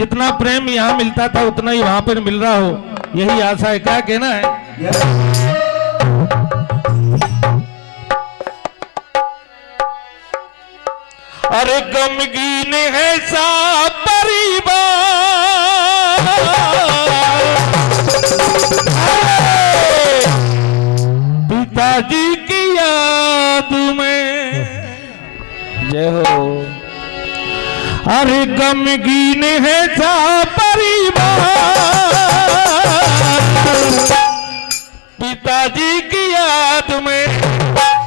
जितना प्रेम यहाँ मिलता था उतना ही वहां पर मिल रहा हो, यही आशा है। क्या कहना है? अरे गमगीन है सा परिवार, पिताजी की याद में, जय हो। अरे गमगीन है सा परिवार, पिताजी की याद में,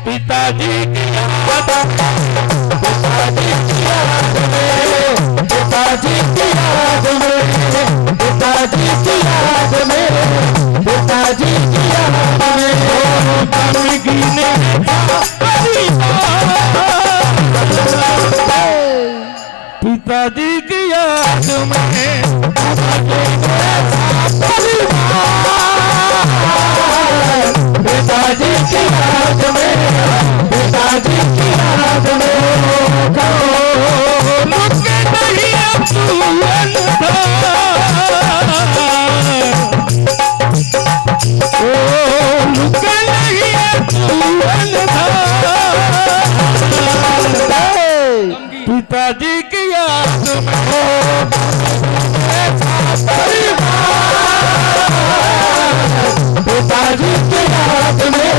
पिताजी की याद में, पिताजी की याद में, पिताजी की याद में, पिताजी की याद में, पिताजी की याद में, गमगीन पिताजी की याद में, पिताजी की याद में, पिताजी की याद में, लुके नहीं ओ लुके नहीं पिताजी की याद में, पिताजी की याद में, पिताजी की याद में,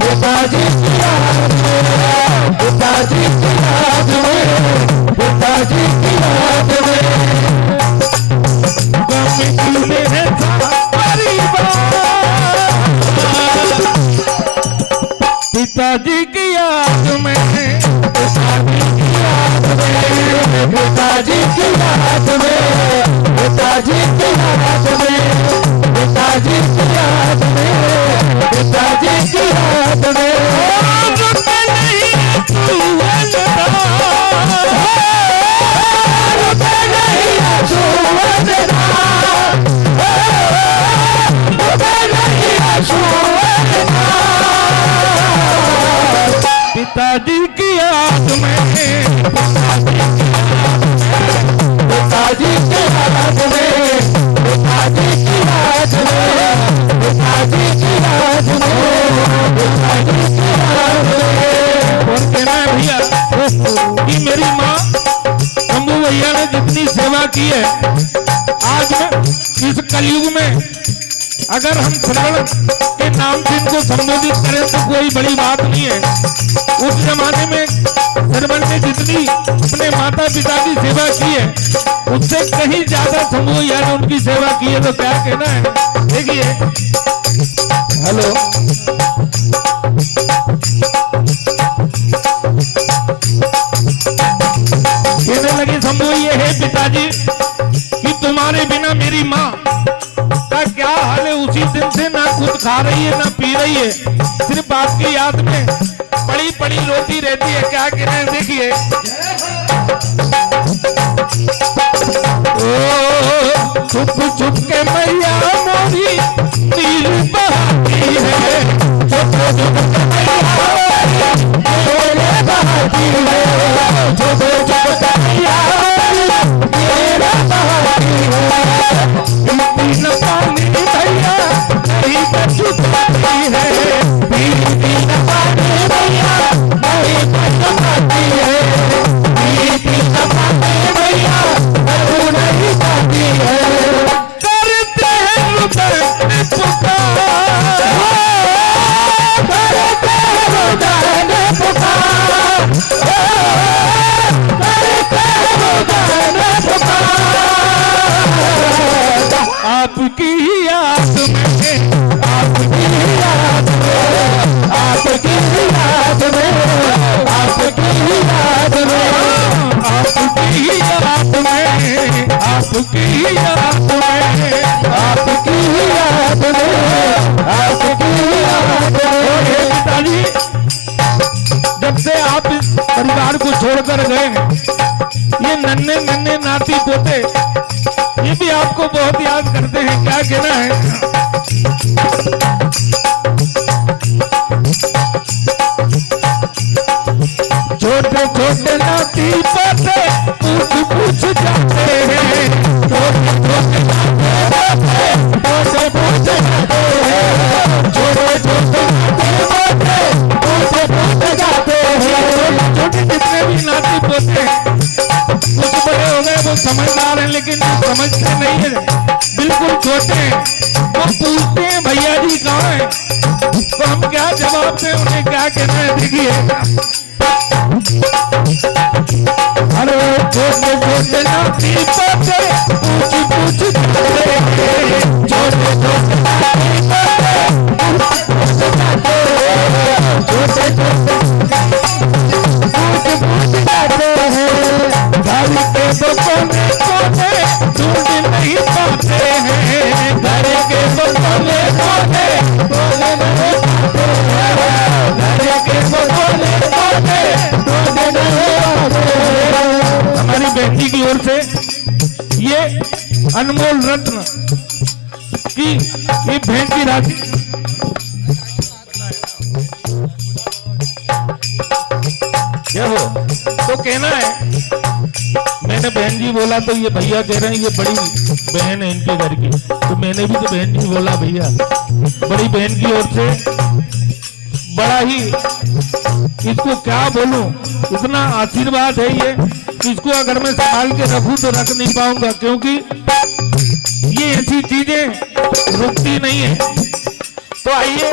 पिताजी की याद में, पिताजी की याद में, गमगीन है परिवार, पिताजी की याद में, पिताजी की याद में, पिताजी की याद में, पिताजी की याद में, पिताजी की याद में, पिताजी की याद में, पिताजी की याद में, पिताजी की याद में, पिताजी की याद में, पिताजी की याद में। और कहना है भैया कि मेरी माँ शंभू भैया ने जितनी सेवा की है, आज में इस कलयुग में अगर हम श्रवण के नाम से इनको संबोधित करें तो कोई बड़ी बात नहीं है। उस जमाने में श्रवण ने जितनी अपने माता पिता की सेवा की है, उससे कहीं ज्यादा शंभू भैया ने उनकी सेवा की है। तो क्या कहना है? देखिए, हेलो, कहने लगे शंभू ये है पिताजी कि तुम्हारे बिना मेरी माँ का क्या हाल है। उसी दिन से ना खुद खा रही है ना पी रही है, सिर्फ आपकी याद में पड़ी पड़ी रोती रहती है। क्या कह रहे हैं? देखिए, ओ छुप छुप के मैया मोरी दिल बहाती है, छुप छुप के मैया मोरी बहाती है, छुप छुप के मैया मेरा बहाती है, बिन पानी भैया नहीं बचती है, बिन पानी भैया नहीं बचती है, बिन पानी भैया नहीं पाती है। करते हैं रुदन पुकार, करते हैं रुदन पुकार, करते हैं रुदन पुकार, आपकी याद में, आपकी याद में, आपकी याद में, आपकी याद में, आपकी याद में, आपकी याद में, आपकी याद में, आपकी याद में। पिताजी, जब से आप इस परिवार को छोड़कर गए हैं, ये नन्हे नन्हे नाती पोते ये भी आपको बहुत याद करते हैं। क्या कहना है? छोटे छोटे नाती पोते पूछ पूछ जाते हैं, बना रहे हैं लेकिन समझते नहीं है, बिल्कुल छोटे हैं। वो पूछते हैं भैया जी कहाँ हैं, तो हम क्या जवाब दें उन्हें, क्या कहना है। देखिए अरे छोटे छोटे नाती पोते पूछ पूछ जाते हैं, छोटे छोटे नाती पोते पूछ जाते हैं, छोटे छोटे पूछ पूछ जाते हैं। घर के दो कोने कोने ढूंढ नहीं पाते हैं, घर के दो कोने कोने ढूंढ नहीं पाते हैं, घर के दो कोने कोने ढूंढ नहीं पाते हैं। हमारी बेटी की ओर से ये अनमोल रत्न की ये भेंट की राशि। क्या हो तो कहना है, मैंने बहन जी बोला तो ये भैया कह रहे हैं ये बड़ी बहन है इनके घर की, तो मैंने भी तो बहन जी बोला भैया, बड़ी बहन की ओर से बड़ा ही, इसको क्या बोलूं, इतना आशीर्वाद है ये, इसको अगर मैं संभाल के रखूं तो रख नहीं पाऊंगा, क्योंकि ये ऐसी चीजें रुकती नहीं है। तो आइए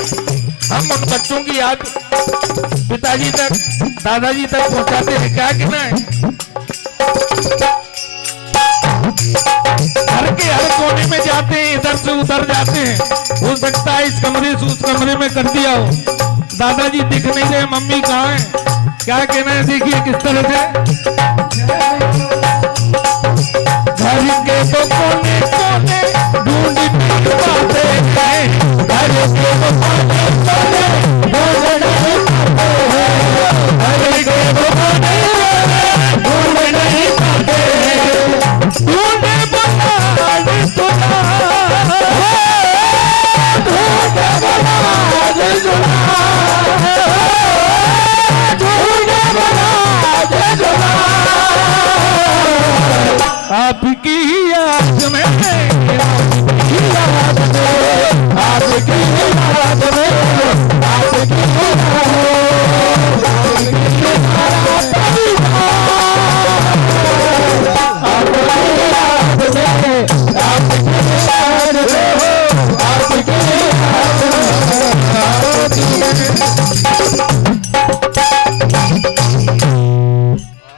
हम उन बच्चों की याद पिताजी तक दादाजी तक पहुंचाते हैं। क्या कहना है, घर के हर कोने में जाते हैं, इधर से उधर जाते हैं, हो सकता है इस कमरे से उस कमरे में कर दिया हो, दादाजी दिख नहीं रहे, मम्मी कहाँ है, क्या कहना है। देखिए किस तरह से घर के दो कोने कोने ढूंढ नहीं पाते हैं, घर के दो कोने कोने ढूंढ नहीं पाते हैं, घर के दो कोने ढूंढ नहीं पाते हैं। ढूंढे बलाज सुना, ढूंढे बलाज सुना, ढूंढे बलाज सुना। आपकी